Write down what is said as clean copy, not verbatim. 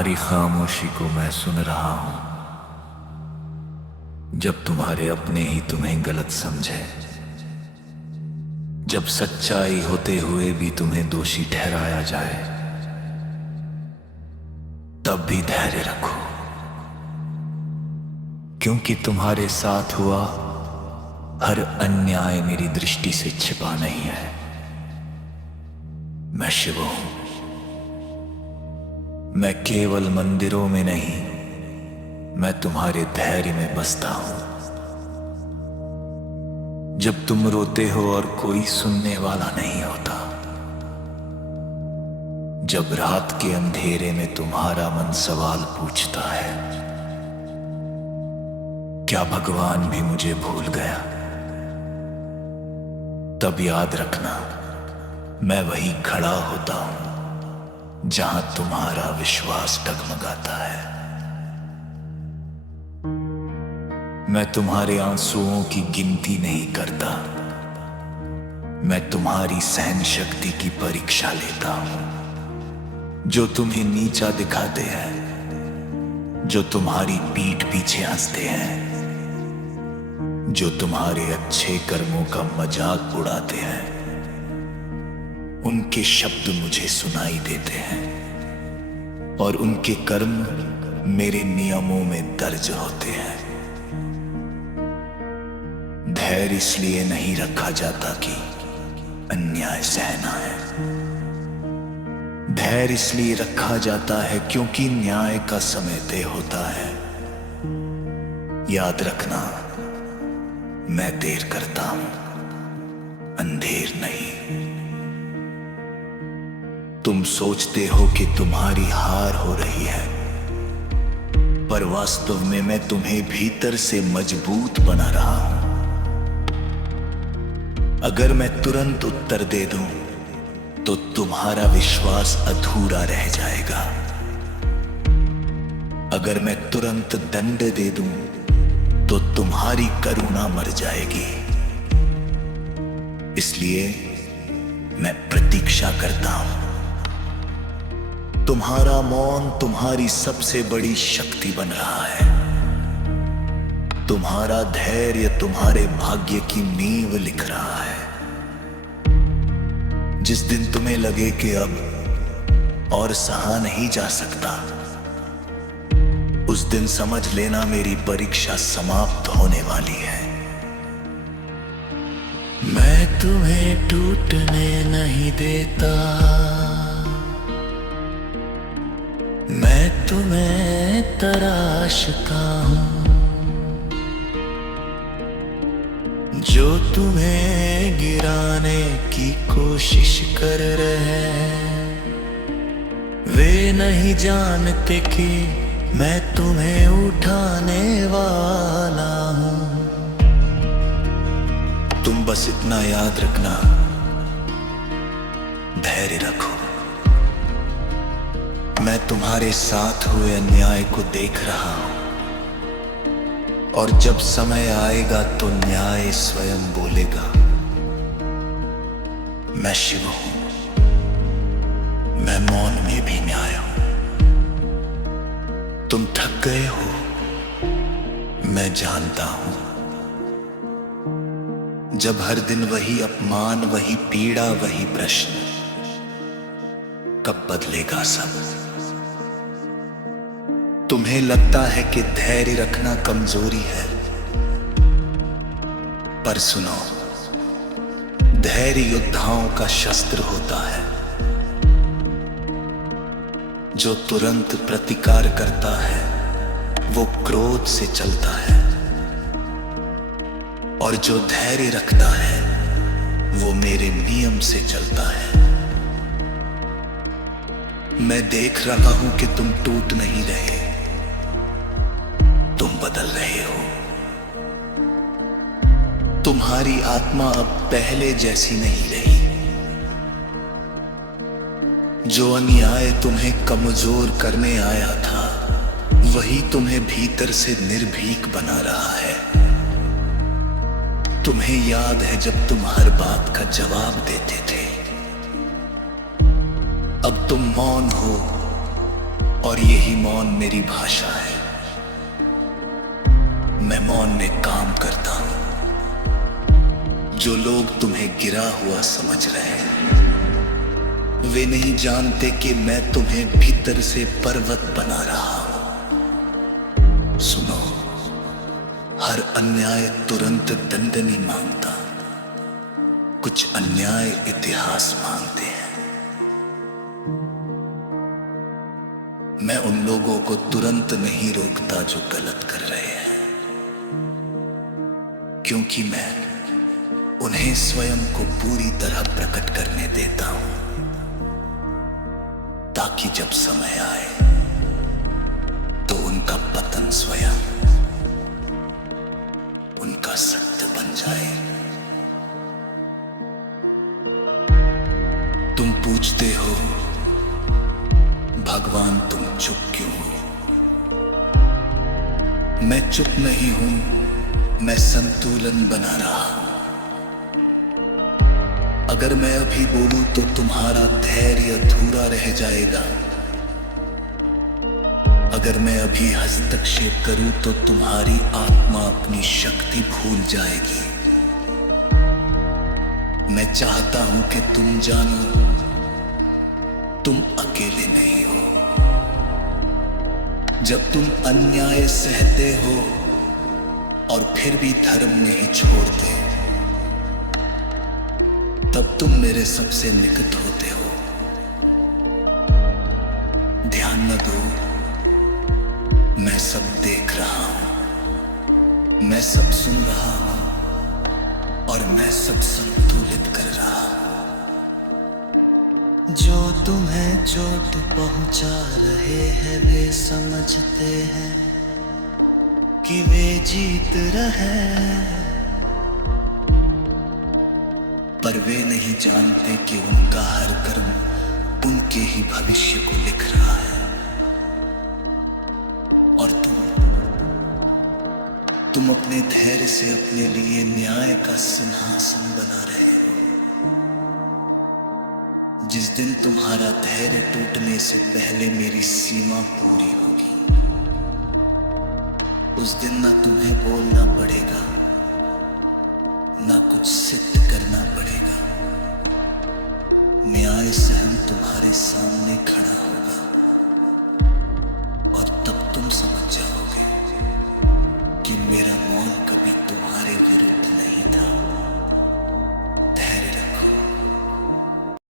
तुम्हारी खामोशी को मैं सुन रहा हूं, जब तुम्हारे अपने ही तुम्हें गलत समझे, जब सच्चाई होते हुए भी तुम्हें दोषी ठहराया जाए, तब भी धैर्य रखो, क्योंकि तुम्हारे साथ हुआ हर अन्याय मेरी दृष्टि से छिपा नहीं है। मैं शिव हूं। मैं केवल मंदिरों में नहीं, मैं तुम्हारे धैर्य में बसता हूं। जब तुम रोते हो और कोई सुनने वाला नहीं होता, जब रात के अंधेरे में तुम्हारा मन सवाल पूछता है, क्या भगवान भी मुझे भूल गया, तब याद रखना मैं वही खड़ा होता हूं जहां तुम्हारा विश्वास डगमगाता है। मैं तुम्हारे आंसुओं की गिनती नहीं करता, मैं तुम्हारी सहन शक्ति की परीक्षा लेता हूं। जो तुम्हें नीचा दिखाते हैं, जो तुम्हारी पीठ पीछे हंसते हैं, जो तुम्हारे अच्छे कर्मों का मजाक उड़ाते हैं, उनके शब्द मुझे सुनाई देते हैं और उनके कर्म मेरे नियमों में दर्ज होते हैं। धैर्य इसलिए नहीं रखा जाता कि अन्याय सहना है, धैर्य इसलिए रखा जाता है क्योंकि न्याय का समय तय होता है। याद रखना, मैं देर करता हूं, अंधेर नहीं। तुम सोचते हो कि तुम्हारी हार हो रही है, पर वास्तव में मैं तुम्हें भीतर से मजबूत बना रहा हूं। अगर मैं तुरंत उत्तर दे दूं, तो तुम्हारा विश्वास अधूरा रह जाएगा। अगर मैं तुरंत दंड दे दूं, तो तुम्हारी करुणा मर जाएगी। इसलिए मैं प्रतीक्षा करता हूं। तुम्हारा मौन तुम्हारी सबसे बड़ी शक्ति बन रहा है। तुम्हारा धैर्य तुम्हारे भाग्य की नींव लिख रहा है। जिस दिन तुम्हें लगे कि अब और सहा नहीं जा सकता, उस दिन समझ लेना मेरी परीक्षा समाप्त होने वाली है। मैं तुम्हें टूटने नहीं देता, मैं तुम्हें तराशता हूं। जो तुम्हें गिराने की कोशिश कर रहे हैं, वे नहीं जानते कि मैं तुम्हें उठाने वाला हूं। तुम बस इतना याद रखना, धैर्य रखो। मैं तुम्हारे साथ हुए अन्याय को देख रहा हूं, और जब समय आएगा तो न्याय स्वयं बोलेगा। मैं शिव हूं, मैं मौन में भी न्याय हूं। तुम थक गए हो, मैं जानता हूं। जब हर दिन वही अपमान, वही पीड़ा, वही प्रश्न, कब बदलेगा सब? तुम्हें लगता है कि धैर्य रखना कमजोरी है, पर सुनो, धैर्य योद्धाओं का शस्त्र होता है। जो तुरंत प्रतिकार करता है, वो क्रोध से चलता है, और जो धैर्य रखता है, वो मेरे नियम से चलता है। मैं देख रहा हूं कि तुम टूट नहीं रहे, तुम बदल रहे हो। तुम्हारी आत्मा अब पहले जैसी नहीं रही। जो अन्याय तुम्हें कमजोर करने आया था, वही तुम्हें भीतर से निर्भीक बना रहा है। तुम्हें याद है जब तुम हर बात का जवाब देते थे? अब तुम मौन हो, और यही मौन मेरी भाषा है। मैं मौन में काम करता हूं। जो लोग तुम्हें गिरा हुआ समझ रहे हैं, वे नहीं जानते कि मैं तुम्हें भीतर से पर्वत बना रहा हूं। सुनो, हर अन्याय तुरंत दंड नहीं मांगता, कुछ अन्याय इतिहास मांगते हैं। मैं उन लोगों को तुरंत नहीं रोकता जो गलत कर रहे हैं, क्योंकि मैं उन्हें स्वयं को पूरी तरह प्रकट करने देता हूं, ताकि जब समय आए तो उनका पतन स्वयं उनका सत्य बन जाए। तुम पूछते हो भगवान तुम चुप क्यों हो? मैं चुप नहीं हूं, मैं संतुलन बना रहा हूं। अगर मैं अभी बोलूं तो तुम्हारा धैर्य अधूरा रह जाएगा। अगर मैं अभी हस्तक्षेप करूं तो तुम्हारी आत्मा अपनी शक्ति भूल जाएगी। मैं चाहता हूं कि तुम जानो तुम अकेले नहीं हो। जब तुम अन्याय सहते हो और फिर भी धर्म नहीं छोड़ते, तब तुम मेरे सबसे निकट होते हो। ध्यान न दो, मैं सब देख रहा हूं, मैं सब सुन रहा हूं और मैं सब संतुलित कर रहा हूं। जो तुम्हें चोट पहुंचा रहे हैं वे समझते हैं कि वे जीत रहे, पर वे नहीं जानते कि उनका हर कर्म उनके ही भविष्य को लिख रहा है। और तुम अपने धैर्य से अपने लिए न्याय का सिंहासन बना रहे हो। जिस दिन तुम्हारा धैर्य टूटने से पहले मेरी सीमा पूरी होगी, उस दिन ना तुम्हें बोलना पड़ेगा, ना कुछ सिद्ध करना पड़ेगा। न्याय स्वयं तुम्हारे सामने खड़ा होगा और तब तुम समझ जाओ